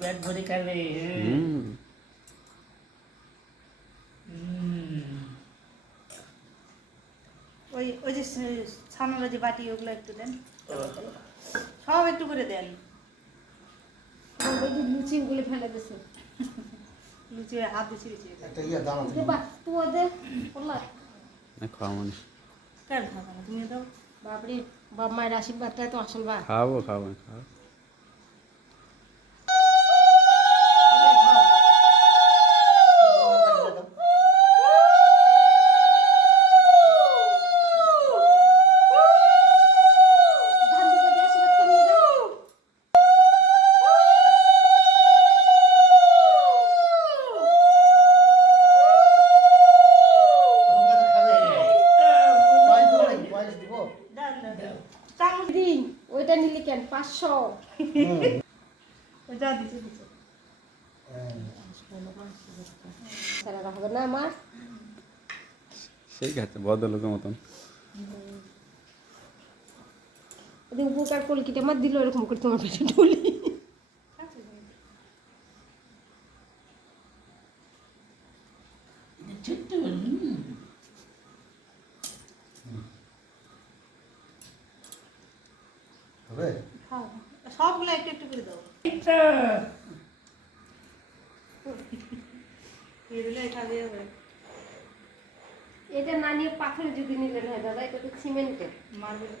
পেট ভরে খাবে। ওই ওই যে ছানার যে বাটি ওগুলো একটু দেন, সব একটু করে দেন। ওই যে লুচি গুলো ফেলে দিছে, লুচি হাত দিছি একটা ইয়া দাম আছে বাহ তুই দে বললা না খাওয়া মানুষ কার খাবা না তুমি দাও। বাপরে বাপ মায়ের আশীর্বাদটাই তো আসল বা। খাবো খাবো খাবো দিন ওইটা নিলি কেন 500 যা দিছে দিছে সারা হবে না আমার সেই খাচ্ছে ভদ্রলোকের মতন ওদের উপকার কলকিটা আমার দিল এরকম করে তোমার পেটে ঢুলি ছোট্ট হবে খাও সবগুলো একটু একটু করে দাও। এগুলো খাবে হবে এটা না নিয়ে পাথরে যদি নিলেন হয় দাদা, এটা তো সিমেন্টের। মার্বেল